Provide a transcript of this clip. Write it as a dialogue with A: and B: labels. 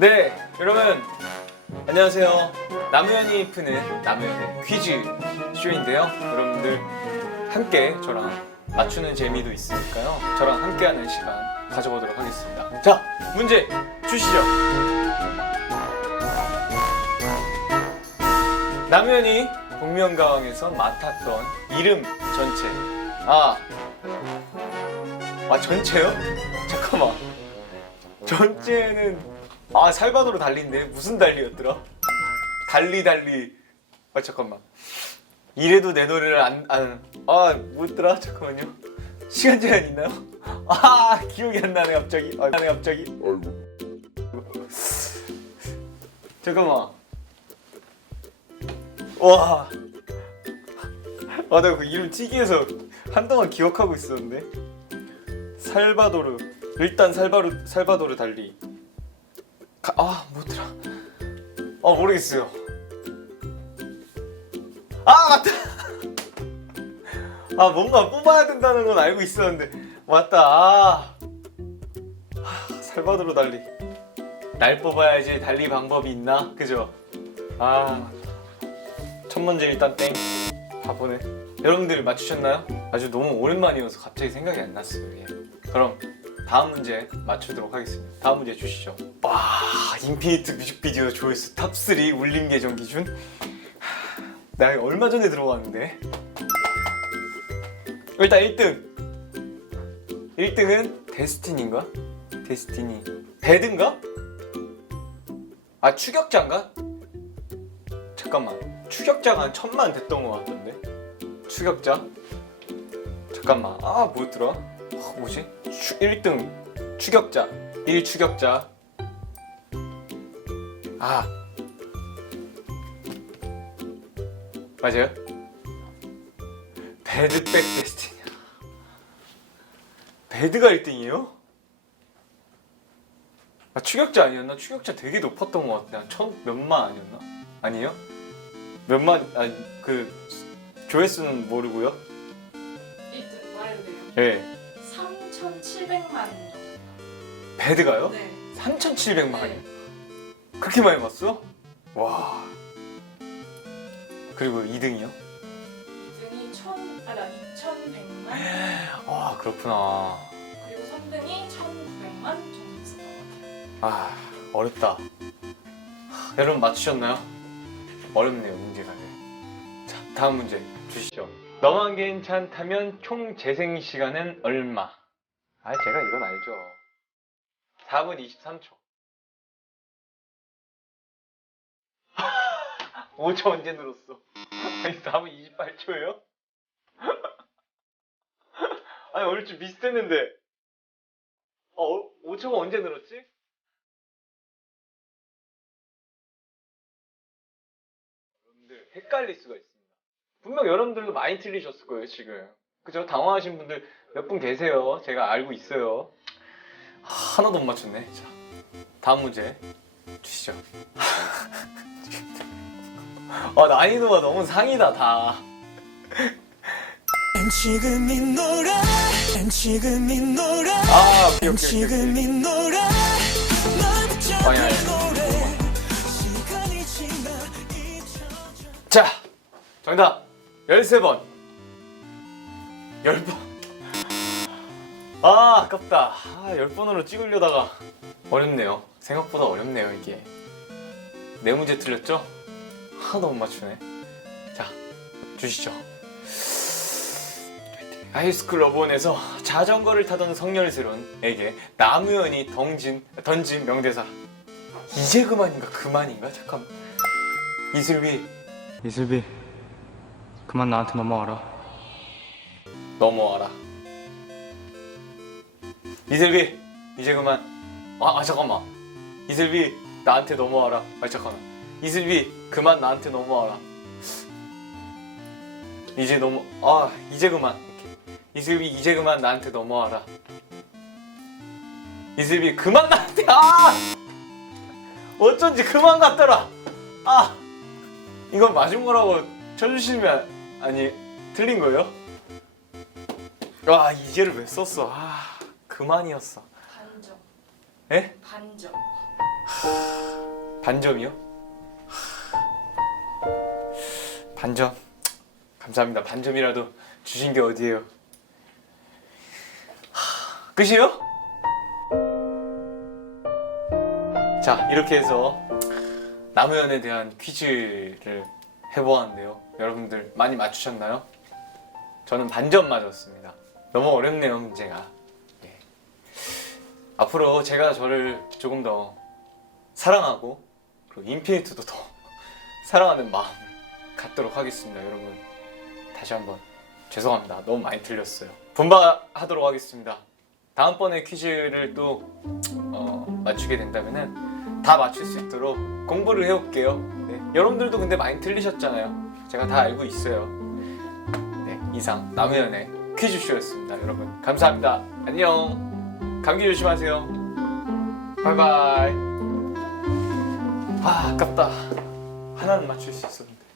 A: 네, 여러분 안녕하세요. 나무현이 푸는 나무현의 퀴즈 쇼인데요. 여러분들 함께 저랑 맞추는 재미도 있으니까요. 저랑 함께하는 시간 가져보도록 하겠습니다. 자, 문제 주시죠. 나무현이 복면가왕에서 맡았던 이름 전체. 아, 아 전체요? 잠깐만. 전체는 아 살바도르 달리인데 무슨 달리였더라? 달리 달리. 아 잠깐만. 이래도 내 노래를 안 안 아 뭐였더라? 잠깐만요. 시간 제한 있나요? 아 기억이 안 나네 갑자기. 아 나네 갑자기. 잠깐만. 와아 나그 이름 특이해서 한동안 기억하고 있었는데. 살바도르. 일단 살바르 살바도르 달리. 가, 아 뭐더라 아 모르겠어요. 아 맞다! 아 뭔가 뽑아야 된다는 건 알고 있었는데. 맞다 아, 아 살바도르 달리. 날 뽑아야지 달리 방법이 있나? 그죠? 아 첫 문제 일단 땡. 바보네. 여러분들 맞추셨나요? 아주 너무 오랜만이어서 갑자기 생각이 안 났어요 예. 그럼 다음 문제 맞추도록 하겠습니다. 다음 문제 주시죠. 와, 인피니트 뮤직비디오 조회수 탑3 울림 계정 기준? 하, 나 얼마 전에 들어왔는데. 일단 1등. 1등은 데스티니인가? 데스티니. 배드인가? 아, 추격자인가? 잠깐만. 추격자가 한 천만 됐던 것 같던데. 추격자? 잠깐만. 아, 뭐였더라? 어, 뭐지? 추, 1등 추격자 1 추격자 아 맞아요? 배드백 데스티니 배드가 1등이에요? 아 추격자 아니었나? 추격자 되게 높았던 것 같아 천 몇만 아니었나? 아니에요? 몇만 아그 조회수는 모르고요
B: 1등 말해도 돼요?
A: 예
B: 3,700만
A: 배드가요?
B: 네
A: 3,700만이요?
B: 네.
A: 그렇게 많이 봤어? 와. 그리고 2등이요?
B: 2등이 1,000, 아나 2,100만
A: 아, 그렇구나.
B: 그리고 3등이 1,900만 정도 있었던 것 같아요
A: 아, 어렵다. 하, 여러분 맞추셨나요? 어렵네요, 문제가. 네. 자, 다음 문제 주시죠. 너만 괜찮다면 총 재생 시간은 얼마? 아, 제가 이건 알죠. 4분 23초. 5초 언제 늘었어? 아니 4분 28초예요? 아니 오늘 좀 비슷했는데 어 5초가 언제 늘었지? 여러분들 헷갈릴 수가 있습니다 분명 여러분들도 많이 틀리셨을 거예요 지금 그죠? 당황하신 분들 몇 분 계세요? 제가 알고 있어요. 하나도 못 맞췄네 자 다음 문제 주시죠. 아 난이도가 너무 상이다 다.
C: 난 지금 이 노래 난 지금 이 노래
A: 아, 오케이,
C: 난
A: 오케이,
C: 지금
A: 오케이.
C: 이 노래 널
A: 아니, 아니,
C: 노래 시간이 지나 잊혀져.
A: 자, 정답! 13번 10번. 아, 아깝다. 아, 10번으로 찍으려다가 어렵네요. 생각보다 어렵네요 이게. 네 문제 틀렸죠? 하나도 못 맞추네. 자, 주시죠. 하이스쿨 러브원에서 자전거를 타던 성열스런에게 나무현이 던진, 던진 명대사. 이제 그만인가? 그만인가? 잠깐 이슬비.
D: 이슬비 그만 나한테 넘어와라
A: 넘어와라. 이슬비 이제 그만. 아, 아 잠깐만. 이슬비 나한테 넘어와라. 아 잠깐만. 이슬비 그만 나한테 넘어와라. 이제 넘어 아 이제 그만. 이슬비 이제 그만 나한테 넘어와라. 이슬비 그만 나한테 아 어쩐지 그만 갔더라. 아 이건 맞은 거라고 쳐주시면 아니 틀린 거예요? 와 이제를 왜 썼어? 아 그만이었어.
B: 반점
A: 에?
B: 반점
A: 반점이요? 반점 감사합니다 반점이라도 주신 게 어디예요 하, 끝이요? 자 이렇게 해서 나무현에 대한 퀴즈를 해보았는데요 여러분들 많이 맞추셨나요? 저는 반점 맞았습니다 너무 어렵네요 문제가. 예. 앞으로 제가 저를 조금 더 사랑하고 그리고 인피니트도 더 사랑하는 마음을 갖도록 하겠습니다 여러분. 다시 한번 죄송합니다. 너무 많이 틀렸어요. 분발하도록 하겠습니다. 다음번에 퀴즈를 또 어, 맞추게 된다면은 다 맞출 수 있도록 공부를 해올게요. 네. 여러분들도 근데 많이 틀리셨잖아요. 제가 다 알고 있어요. 네, 이상 남우현의 퀴즈쇼였습니다 여러분. 감사합니다. 안녕. 감기 조심하세요. 바이바이. 아 아깝다. 하나는 맞출 수 있었는데